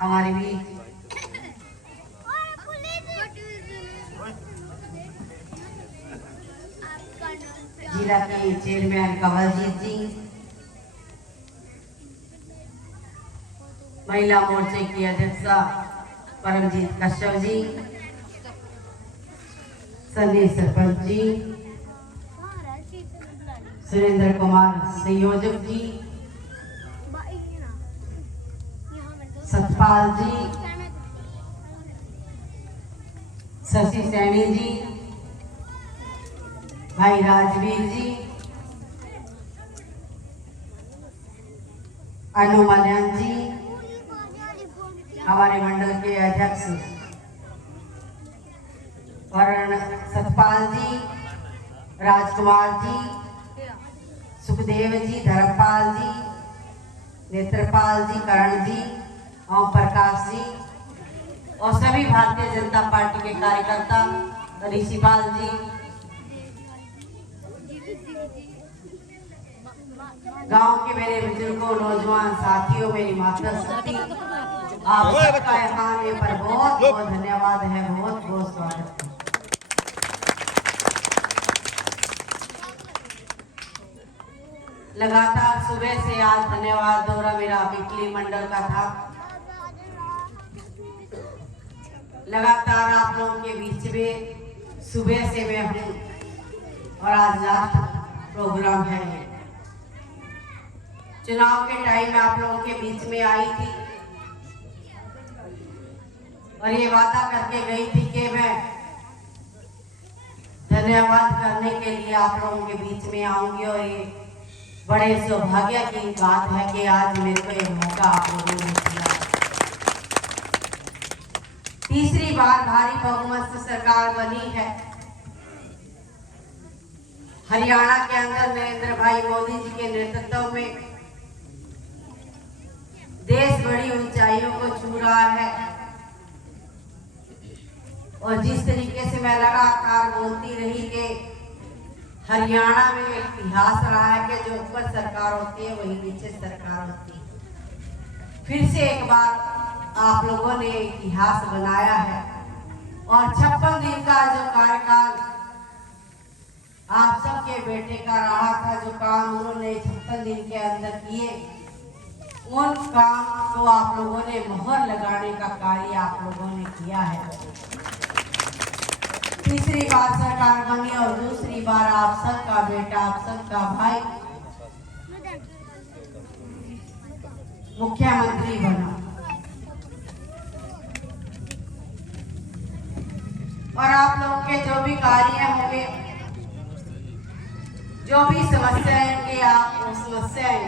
हमारे भी जिला के चेयरमैन कंवलजीत जी, महिला मोर्चे की अध्यक्षा परमजीत कश्यप जी, सनी सरपंच जी, सुरेंद्र कुमार संयोजक जी, सतपाल जी, शशि सैनी जी, भाई राजवीर जी, अनु मल्यान जी, हमारे मंडल के अध्यक्ष वरुण सतपाल जी, राजकुमार जी, सुखदेव जी, धर्मपाल जी, नेत्रपाल जी, करण जी, ओम प्रकाश जी और सभी भारतीय जनता पार्टी के कार्यकर्ता, ऋषिपाल जी, गांव के मेरे बुजुर्गों, नौजवान साथियों, मेरी माता शक्ति, आप सबका यहाँ आने पर बहुत बहुत धन्यवाद है, बहुत बहुत स्वागत है। लगातार सुबह से आज धन्यवाद दौरा मेरा बिकली मंडल का था। लगातार आप लोगों के बीच में सुबह से मैं हूँ और आज लास्ट प्रोग्राम है। चुनाव के टाइम में आप लोगों के बीच में आई थी और ये वादा करके गई थी कि मैं धन्यवाद करने के लिए आप लोगों के बीच में आऊंगी और ये बड़े सौभाग्य की बात है कि आज मेरे को ये मौका आप लोगों ने दिया। तीसरी बार भारी बहुमत से सरकार बनी है हरियाणा के अंदर नरेंद्र भाई मोदी जी के नेतृत्व में। देश बड़ी ऊंचाइयों को छू रहा है और जिस तरीके से मैं लगातार बोलती रही कि हरियाणा में इतिहास रहा है कि जो ऊपर सरकार होती है वही नीचे सरकार होती है। फिर से एक बार आप लोगों ने इतिहास बनाया है और 56 दिन का जो कार्यकाल आप सबके बेटे का रहा था, जो काम उन्होंने 56 दिन के अंदर किए, उन काम को आप लोगों ने मोहर लगाने का कार्य आप लोगों ने किया है। तीसरी बार सरकार बनी और दूसरी बार आप सबका बेटा, आप सबका भाई मुख्यमंत्री बना और आप लोगों के जो भी कार्य होंगे, जो भी समस्याएं होंगी, आप वो समस्याएं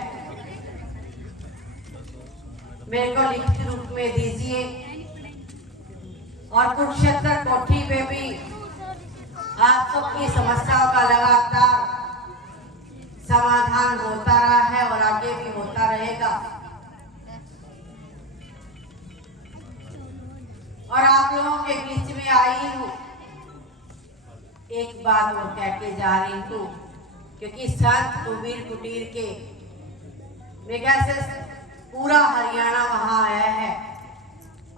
मेरे को लिखित रूप में दीजिए और कुरुक्षेत्र कोठी में भी आप सबकी समस्याओं का लगातार समाधान होता रहा है और आगे भी होता रहेगा। और आप लोगों के बीच में आई हूँ, एक बात और कह के जा रही हूँ, क्योंकि संत कुबीर कुटीर के मेघा से पूरा हरियाणा वहां आया है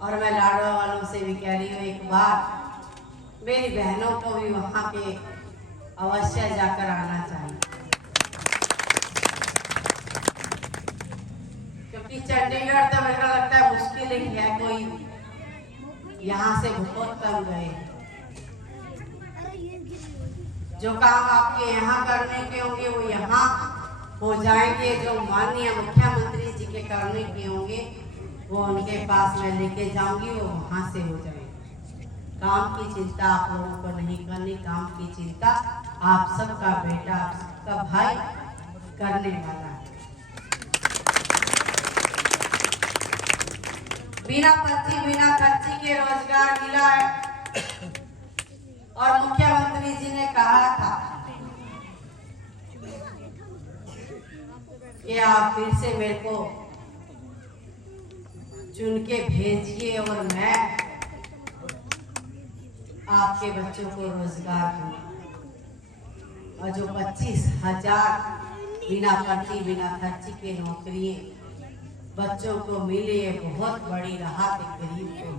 और मैं लाडवा वालों से भी कह रही हूँ, एक बार मेरी बहनों को भी वहां पे अवश्य जाकर आना चाहिए, क्योंकि चंडीगढ़ तो मेरे को लगता है मुश्किल ही है कोई यहाँ से बहुत कम गए। जो काम आपके यहाँ करने के होंगे वो यहाँ हो जाएंगे, जो माननीय मुख्यमंत्री जी के करने के होंगे वो उनके पास मैं लेके जाऊंगी, वो वहां से हो जाएंगे। काम की चिंता आप लोगों को नहीं करनी, काम की चिंता आप सबका बेटा, आप सबका भाई करने वाला है। बिना पर्ची बिना खर्ची के रोजगार मिला है और मुख्यमंत्री जी ने कहा था कि आप फिर से मेरे को चुन के भेजिए और मैं आपके बच्चों को रोजगार दूंगा। और जो 25,000 बिना पर्ची बिना खर्ची के नौकरियां बच्चों को मिले ये बहुत बड़ी राहत है गरीब को,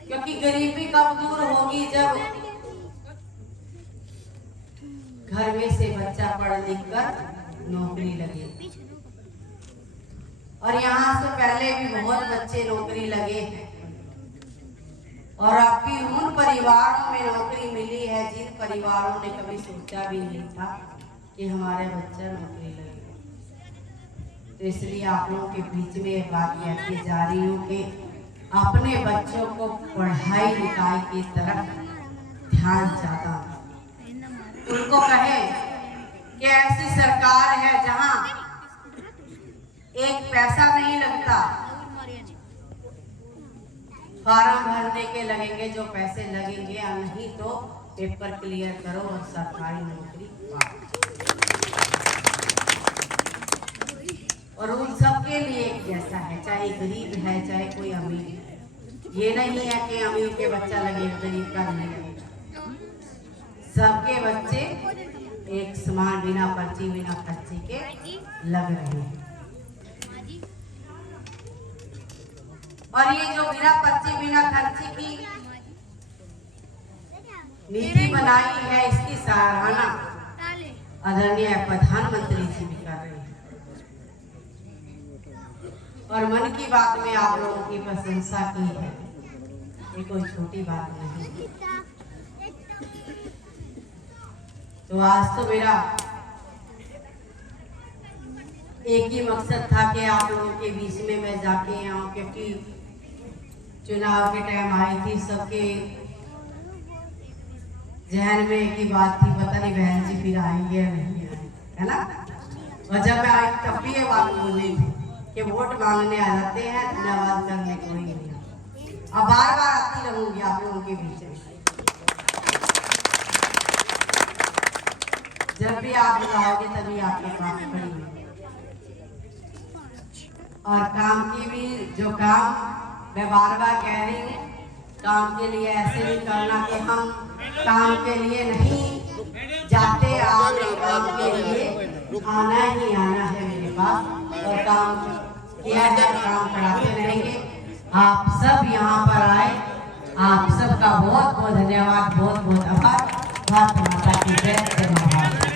क्योंकि गरीबी कब दूर होगी जब घर में से बच्चा पढ़ लिख कर नौकरी लगे। और यहाँ से पहले भी बहुत बच्चे नौकरी लगे हैं और अब भी उन परिवारों में नौकरी मिली है जिन परिवारों ने कभी सोचा भी नहीं था कि हमारे बच्चा नौकरी लगे। तो इसलिए आप लोगों के बीच में ये बात कहती जा रही हूँ कि अपने बच्चों को पढ़ाई लिखाई की तरफ ध्यान ज्यादा, उनको कहे कि ऐसी सरकार है जहां एक पैसा नहीं लगता, फार्म भरने के लगेंगे जो पैसे लगेंगे, और नहीं तो पेपर क्लियर करो और सरकारी नौकरी पाओ। और उन सबके लिए एक जैसा है, चाहे गरीब है चाहे कोई अमीर है। ये नहीं है कि अमीर के बच्चा लगे गरीब का नहीं लगेगा। सबके बच्चे एक समान बिना पर्ची बिना खर्चे के लग रहे हैं। और ये जो बिना पर्ची बिना खर्चे की नीति बनाई है, इसकी सराहना आदरणीय प्रधानमंत्री जी भी कर रहे हैं। और मन की बात में आप लोगों की प्रशंसा की है, ये कोई छोटी बात नहीं। तो आज तो मेरा एक ही मकसद था कि आप लोगों के बीच में मैं जाके आऊं, क्योंकि चुनाव के टाइम आई थी, सबके जहन में एक ही बात थी, पता नहीं बहन जी फिर आएंगे या नहीं आएंगे, है ना। और जब मैं आई तब भी ये बात बोली थी कि वोट मांगने आ जाते हैं, धन्यवाद करने कोई नहीं आता। अब बार बार आती रहूंगी आप लोगों के बीच में, जब भी आप बुलाओगे तभी आपके पास खड़ी है। और काम की भी जो काम मैं बार बार कह रही हूँ, काम के लिए ऐसे नहीं करना कि हम काम के लिए नहीं जाते, आपने काम के लिए आना ही आना है मेरे पास, और काम किया है, काम कराते रहेंगे। आप सब यहाँ पर आए, आप सबका बहुत बहुत धन्यवाद, बहुत बहुत आभार। भारत माता की जय, जय भारत।